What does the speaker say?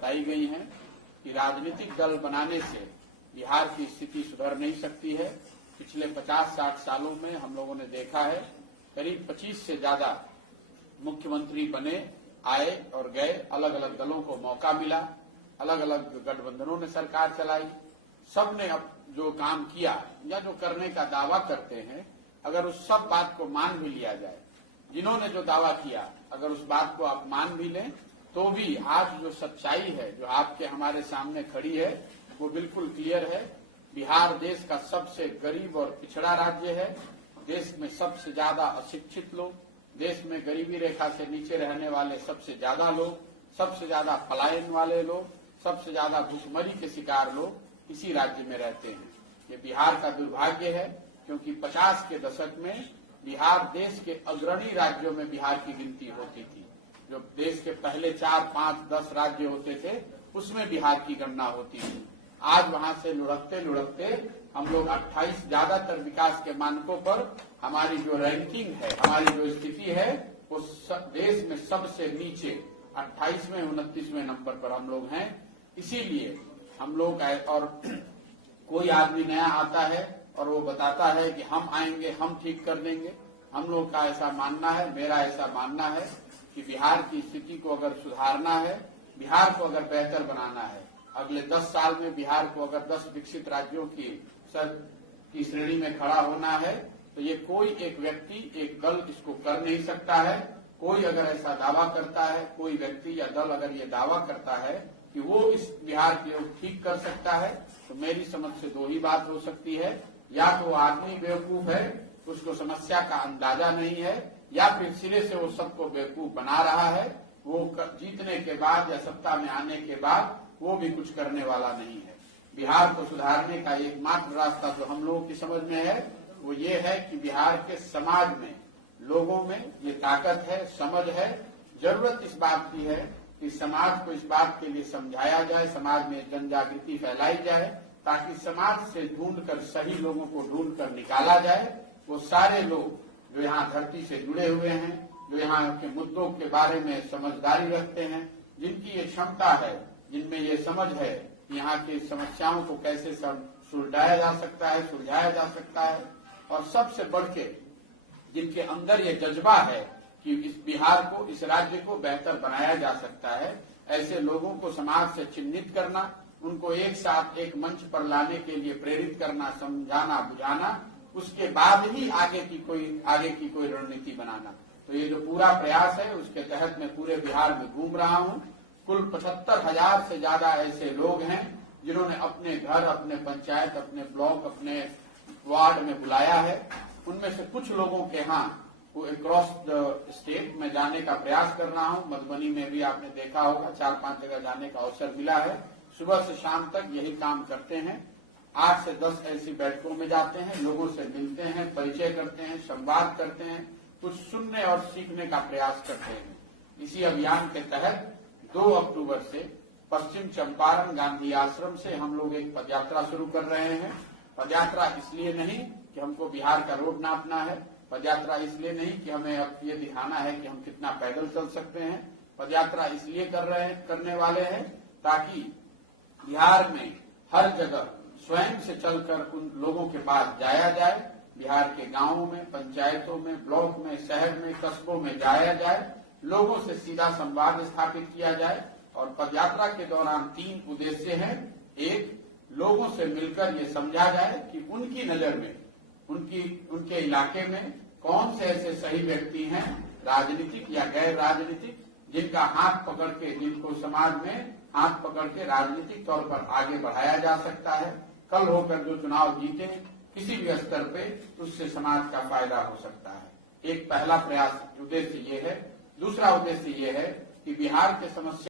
बताई गई हैं कि राजनीतिक दल बनाने से बिहार की स्थिति सुधर नहीं सकती है। पिछले 50-60 सालों में हम लोगों ने देखा है करीब 25 से ज्यादा मुख्यमंत्री बने, आए और गए, अलग अलग दलों को मौका मिला, अलग अलग गठबंधनों ने सरकार चलाई। सबने अब जो काम किया या जो करने का दावा करते हैं, अगर उस सब बात को मान भी लिया जाए, जिन्होंने जो दावा किया अगर उस बात को आप मान भी लें, तो भी आज जो सच्चाई है जो आपके हमारे सामने खड़ी है वो बिल्कुल क्लियर है। बिहार देश का सबसे गरीब और पिछड़ा राज्य है। देश में सबसे ज्यादा अशिक्षित लोग, देश में गरीबी रेखा से नीचे रहने वाले सबसे ज्यादा लोग, सबसे ज्यादा पलायन वाले लोग, सबसे ज्यादा भूखमरी के शिकार लोग इसी राज्य में रहते हैं। ये बिहार का दुर्भाग्य है, क्योंकि 50 के दशक में बिहार देश के अग्रणी राज्यों में बिहार की गिनती होती थी। जो देश के पहले 4, 5, 10 राज्य होते थे उसमें बिहार की गणना होती थी। आज वहां से लुढ़कते लुढ़कते हम लोग 28 ज्यादातर विकास के मानकों पर हमारी जो रैंकिंग है, हमारी जो स्थिति है, वो देश में सबसे नीचे 28वें 29वें नंबर पर हम लोग हैं। इसीलिए हम लोग और कोई आदमी नया आता है और वो बताता है कि हम आएंगे, हम ठीक कर देंगे। हम लोग का ऐसा मानना है, मेरा ऐसा मानना है कि बिहार की स्थिति को अगर सुधारना है, बिहार को अगर बेहतर बनाना है, अगले 10 साल में बिहार को अगर 10 विकसित राज्यों की श्रेणी में खड़ा होना है, तो ये कोई एक व्यक्ति, एक दल इसको कर नहीं सकता है। कोई अगर ऐसा दावा करता है, कोई व्यक्ति या दल अगर ये दावा करता है कि वो इस बिहार को ठीक कर सकता है, तो मेरी समझ से दो ही बात हो सकती है। या तो आदमी बेवकूफ है, उसको समस्या का अंदाजा नहीं है, या फिर सिरे से वो सबको बेवकूफ बना रहा है। वो जीतने के बाद या सत्ता में आने के बाद वो भी कुछ करने वाला नहीं है। बिहार को सुधारने का एकमात्र रास्ता जो हम लोगों की समझ में है वो ये है कि बिहार के समाज में, लोगों में ये ताकत है, समझ है। जरूरत इस बात की है कि समाज को इस बात के लिए समझाया जाए, समाज में जन जागृति फैलाई जाए, ताकि समाज से ढूंढकर सही लोगों को ढूंढकर निकाला जाए। वो सारे लोग जो यहाँ धरती से जुड़े हुए हैं, जो यहाँ के मुद्दों के बारे में समझदारी रखते हैं, जिनकी ये क्षमता है, जिनमें ये समझ है कि यहाँ की समस्याओं को कैसे सुलझाया जा सकता है, सुलझाया जा सकता है, और सबसे बढ़ के जिनके अंदर ये जज्बा है कि इस बिहार को, इस राज्य को बेहतर बनाया जा सकता है, ऐसे लोगों को समाज से चिन्हित करना, उनको एक साथ एक मंच पर लाने के लिए प्रेरित करना, समझाना, बुझाना, उसके बाद ही आगे की कोई रणनीति बनाना। तो ये जो पूरा प्रयास है उसके तहत मैं पूरे बिहार में घूम रहा हूँ। कुल 75,000 से ज्यादा ऐसे लोग हैं जिन्होंने अपने घर, अपने पंचायत, अपने ब्लॉक, अपने वार्ड में बुलाया है। उनमें से कुछ लोगों के यहाँ वो अक्रॉस द स्टेट में जाने का प्रयास कर रहा हूँ। मधुबनी में भी आपने देखा होगा 4-5 जगह जाने का अवसर मिला है। सुबह से शाम तक यही काम करते हैं। 8 से 10 ऐसी बैठकों में जाते हैं, लोगों से मिलते हैं, परिचय करते हैं, संवाद करते हैं, कुछ सुनने और सीखने का प्रयास करते हैं। इसी अभियान के तहत 2 अक्टूबर से पश्चिम चंपारण गांधी आश्रम से हम लोग एक पदयात्रा शुरू कर रहे हैं। पदयात्रा इसलिए नहीं कि हमको बिहार का रोड नापना है, पदयात्रा इसलिए नहीं कि हमें अब ये दिखाना है कि हम कितना पैदल चल सकते हैं। पदयात्रा इसलिए करने वाले हैं ताकि बिहार में हर जगह स्वयं से चलकर उन लोगों के पास जाया जाए। बिहार के गांवों में, पंचायतों में, ब्लॉक में, शहर में, कस्बों में जाया जाए, लोगों से सीधा संवाद स्थापित किया जाए। और पदयात्रा के दौरान 3 उद्देश्य हैं। एक, लोगों से मिलकर ये समझा जाए कि उनकी नजर में, उनके इलाके में कौन से ऐसे सही व्यक्ति हैं, राजनीतिक या गैर राजनीतिक, जिनका हाथ पकड़ के, जिनको समाज में हाथ पकड़ के राजनीतिक तौर पर आगे बढ़ाया जा सकता है। कल होकर जो चुनाव जीते किसी भी स्तर पे, उससे समाज का फायदा हो सकता है। एक पहला प्रयास उद्देश्य ये है। दूसरा उद्देश्य ये है कि बिहार के समस्या